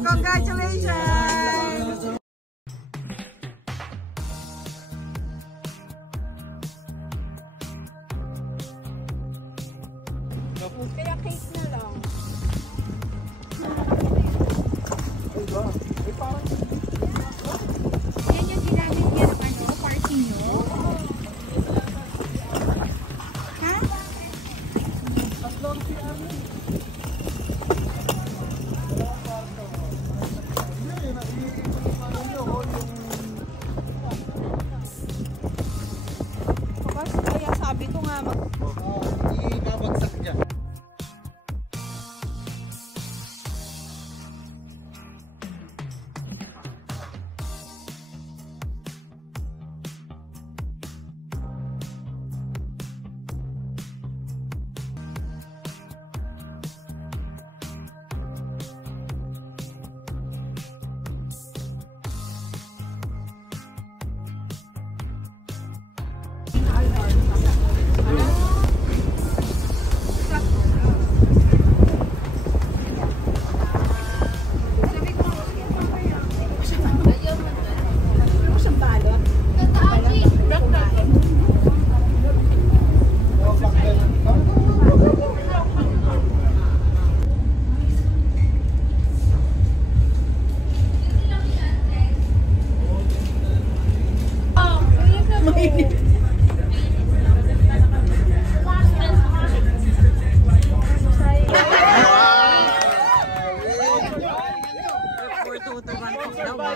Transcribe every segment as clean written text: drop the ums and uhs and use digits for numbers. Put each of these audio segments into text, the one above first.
Congratulations! Kaya cake na lang. Yan yung ginamit niya ng ano, party nyo. Ha? Kaya sabi ko nga ibabagsak niya.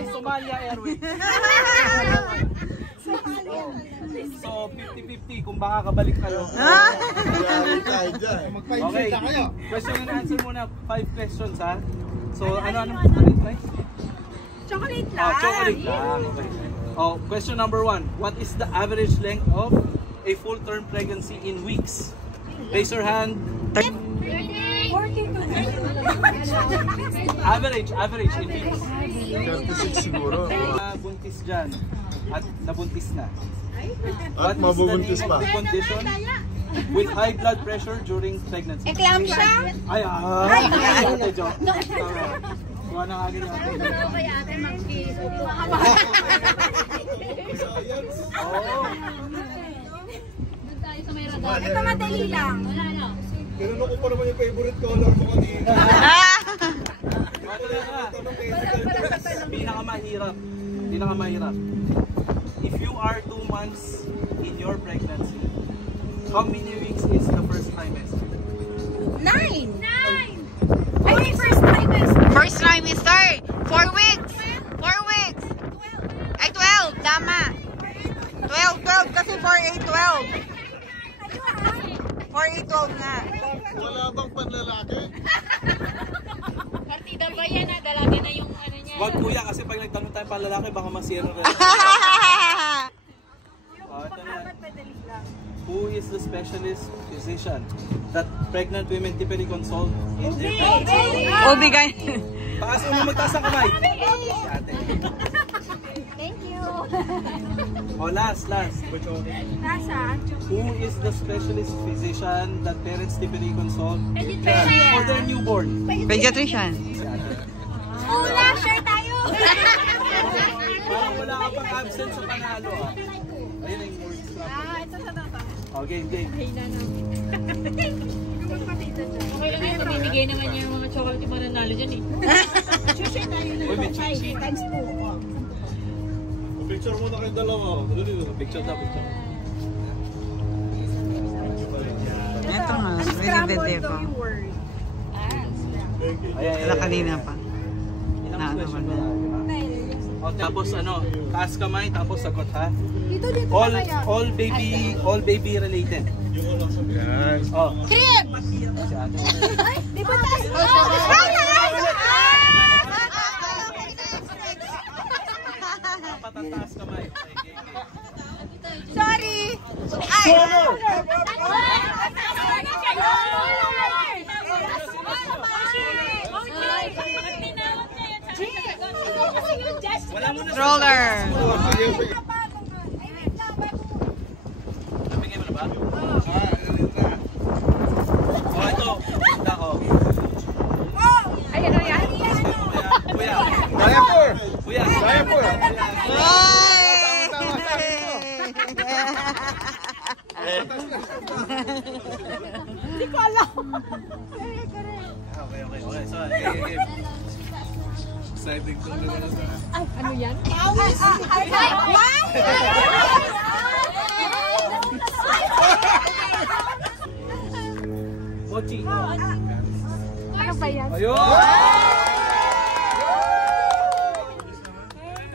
Somalia Airways. So 50-50 kung baka kabalik kayo. Okay, question and answer muna. 5 questions ha. So ano price? chocolate lang. Chocolate lang. Okay. Oh, question number 1. What is the average length of a full-term pregnancy in weeks? Raise your hand. 42. Average in weeks. 36 siguro. Buntis dyan at nabuntis na. At mabubuntis pa. What is the condition with high blood pressure during pregnancy? Eclampsia? Ay, ate Jo. Kuha na agad yung ate Jo. Ano ba ate mag-isupo? Ito madali lang. Ganun ako pa naman yung favorite color ko kanina. Pinakamahirap. If you are 2 months in your pregnancy, how many weeks is the first trimester? 9! Ay, first trimester. First trimester, 4 weeks. 4 weeks. Ay, 12. Tama. 12 kasi 4, 8, 12. 4, 8, 12 nga. Wala bang panlalaki? Partida ba yan? Dalaga na yung ano niya. Wag kuya kasi pag nagtanong tayo pa lalaki baka masira rin. Who is the specialist physician that pregnant women typically consult in their pregnancy? Obigay. Taas mo magtaas ang kamay. Si ate. Thank you. Oh, last. Nasaan? Who is the specialist physician that parents typically consult Pediatrician. for their newborn? Pediatrician. Si ate. Una, share tayo. Parang wala ka pang absent sa panalo ah. Ayun yung words na. Ito sa tata. Okay, game. Okay lang yun, namimigay naman niya yung mga chocolate yung mananalo dyan eh. Share tayo na. Uy, may cheat. Thanks po. Picture mo na kayo dalawa. Picture na. Ito nga, really bad pa. Wala kanina pa. Ilang Na, ano question ba ba? O, tapos taas kamay, tapos sagot ha. Dito All baby related. Yes. Oh. Crib! Si ate. Di ba taas? Patataas kamay. Okay. Sorry! Wala mo na Stroller. Nabigay mo na ba? Oh, ito. Punta ko. Ayan o yan? Hindi ko alam. Okay. So, game. Exciting to na sa... Ano yan? Mochi. Ano ba yan? Ayun!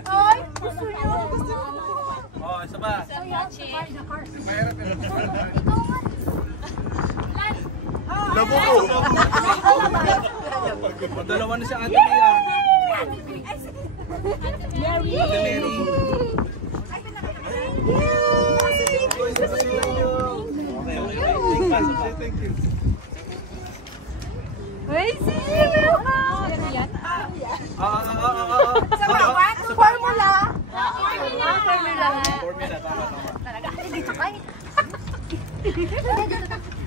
Ay, gusto nyo. Oh, isa ba? Labo ko! Dalawa na siya, Ate Mia. Ate Mary. Okay. Thank you. Ay, sino? Ano yan? Formula. Formula. Formula, tama.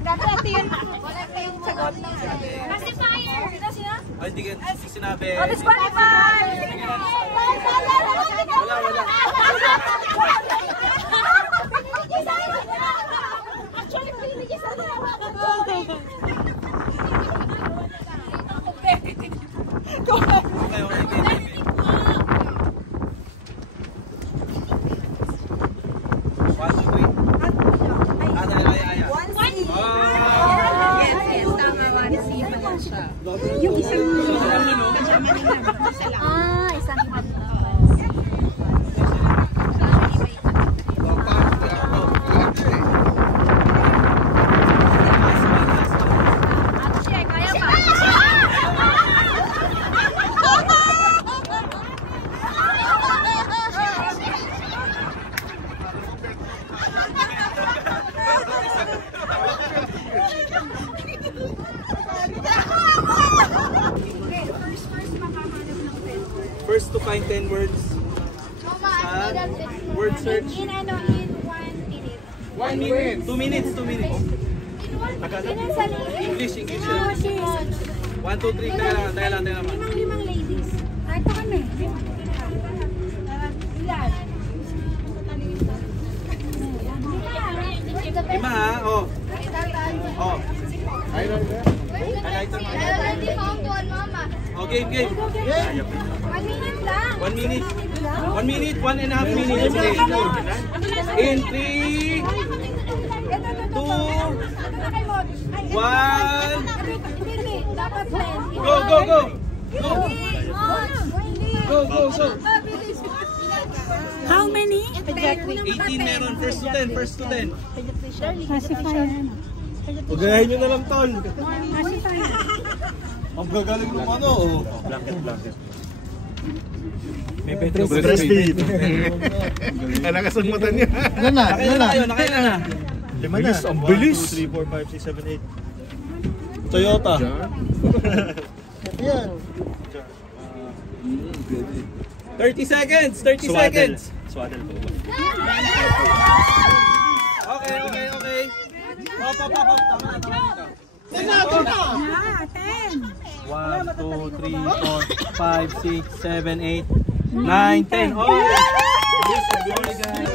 Dati ate yun. Wala kayong sagot. Kasi fire. Ay, hindi sinabi. Disqualify! Wala. Actually, pinigil sa Okay. One, two, three. Aya. Yung isang isang First to find 10 words. Word search. in 1 minute. 1 minute. 2 minutes. English. 1, 2, 3. Tayo lang. Limang ladies. Ito kami. Ilan? 5 ha. Oh. Highlighter. Oh, game. 1 minute lang. 1 minute. 1 minute, 1.5 minutes. In 3, 2, 1. Go. How many? 18 meron. First to 10. Pacifier. Pagayahin nyo na lang, tol. Pacifier. Ang gagaling ng ano, oh. Blanket. May Breastfeed. Nakasan mata niya. Nakailan na. Bilis, ang bilis. 2, 3, 4, 5, 6, 7, 8. Toyota. Yan. 30 seconds. Swaddle po. Okay. Pop. Tama dito. 10. 1, 2, 3, 4, 5, 6, 7, 8, 9, 10. Oh! Yes, sorry guys.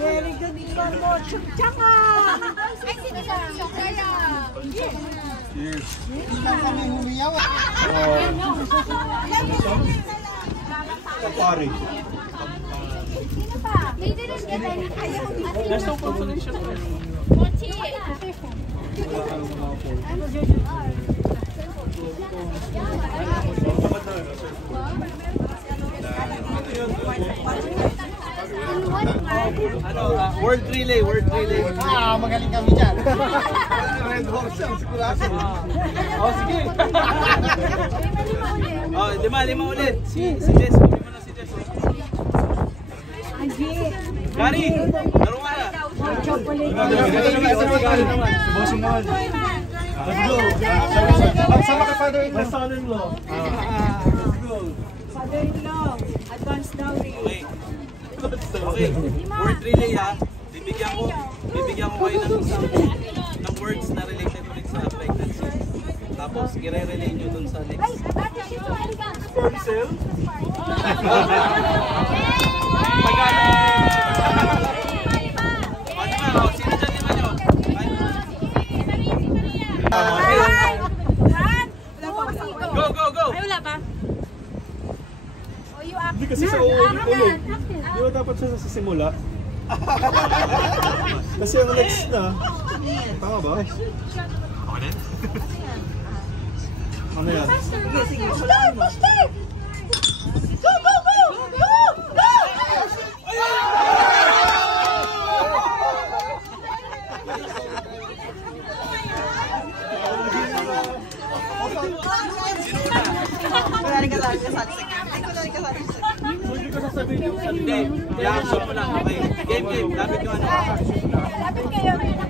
Very good. Tsaka. Cheers. Kapari. There's no consolation. Word relay. Magaling kami dyan. Red horse yan, sigurado. Oh, sige. Oh, lima ulit. Si Jess, kunin mo na si Jess. Gary, laro ka na. Bossing naman. Let's go. Sama ka, father. My son-in-law. Father-in-law. Advance dowry. Okay, word relay ha. Bibigyan ko kayo ng words na related ulit sa pregnancy. Tapos i-relay nyo dun sa next. Sperm cell? Pagkano? Ano ba? O, sino dyan lima nyo? Go, go, go! Ay, wala pa. Hindi kasi sa ulit. Di ba dapat siya sa simula? Kasi ang next na. Tama ba? Ako din? Ano yan? Hindi ko sasabihin yung Hindi, reaction mo lang. Okay, game, game. Lapit yung ano.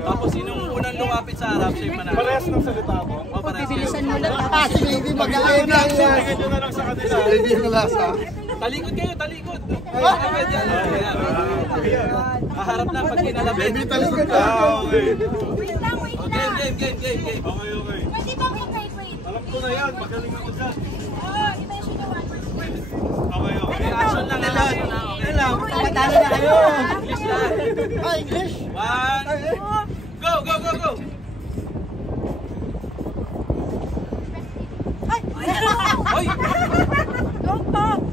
Tapos sinong unang lumapit sa harap, siya yung manalo. parehas ng salita mo. O, parehas kayo. Sige, hindi mag-aayos. Tingnan nyo na lang sa kanila. Hindi yung lasa. Talikod kayo, talikod. Pwede yan. Haharap lang pag kinalapit. Baby, talikod ka. Okay. O, game, game, game, game, game. Okay, okay. Alam ko na yan. Magaling ako dyan. Okay, okay. Reaction lang. Reaction lang. Okay lang. Patalo na kayo. English lang. Ah, English. 1. Go, go, go, go. Hoy! Don't talking.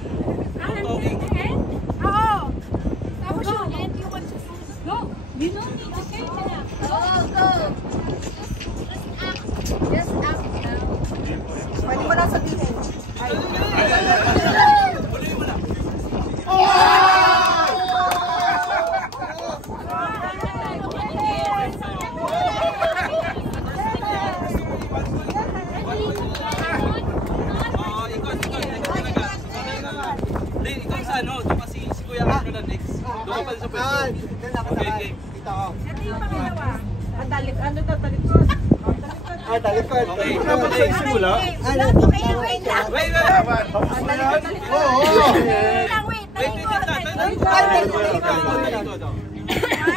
Pwede mo lang sabihin. Huli mo na. Oo, ikot talaga. Hindi, ikaw sa ano, doon kasi si Kuya Marco na next. Doon ka pala sa pwesto. Okay, game. Okay. Dapat sa simula. Wait, wait, wait. Oo. Wait,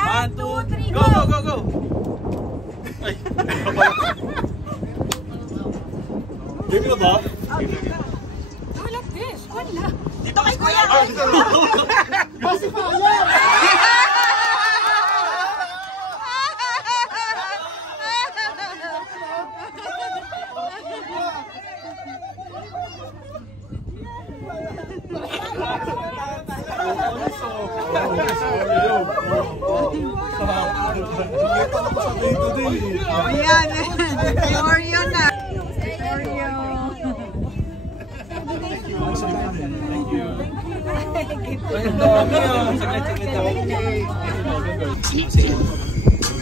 One, two, go, go, go, go. Game na ba? Dito kay Kuya. Ayan. Kay Oreo na. Oreo.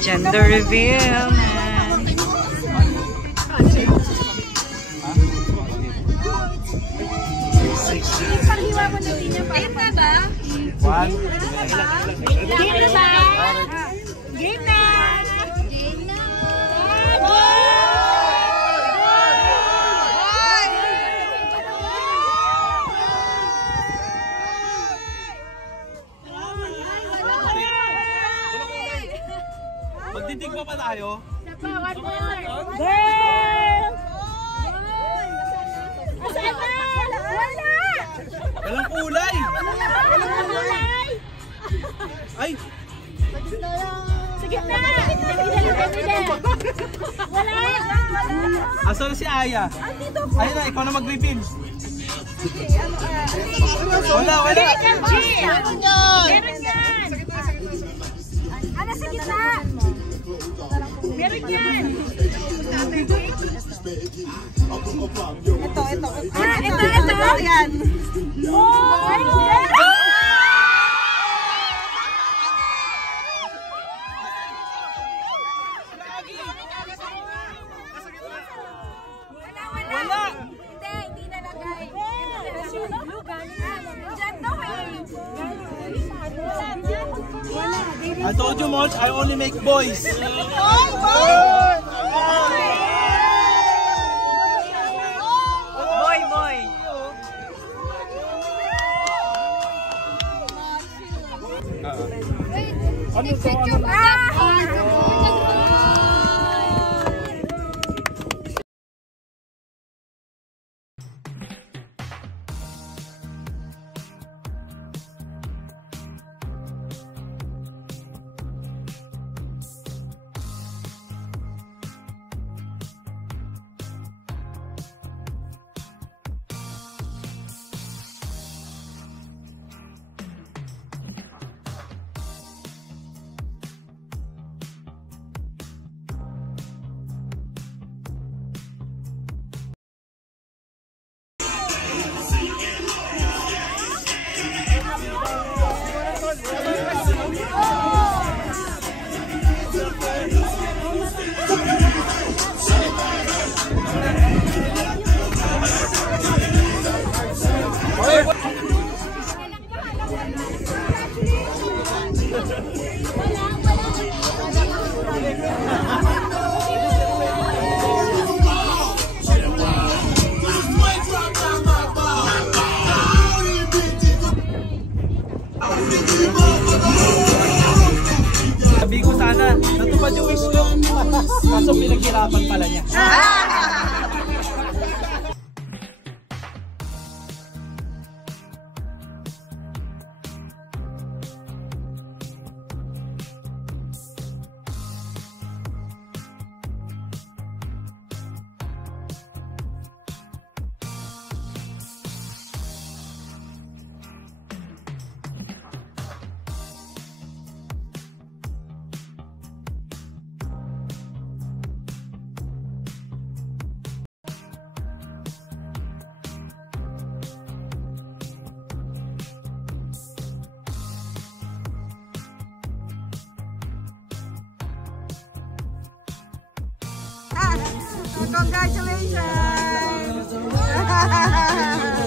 Gender reveal, man. Ayun na ba? One. Game na ba? Game na! Game na! Magdidig pa tayo? Girl! Asan na? Wala! Walang kulay! Walang kulay! Ay! Sa gitna! Wala! Asan na si Aya? Ayun na, ikaw na mag-reveal. Wala, wala. Meron yan! Ano sa gitna? Meron yan! Ito. Yan. Wala. Hindi nalagay. Diyan daw I told you, Monch, I only make boys. Boy, boy. Ano to? Ano? pinag-uusapan pala niya. Congratulations!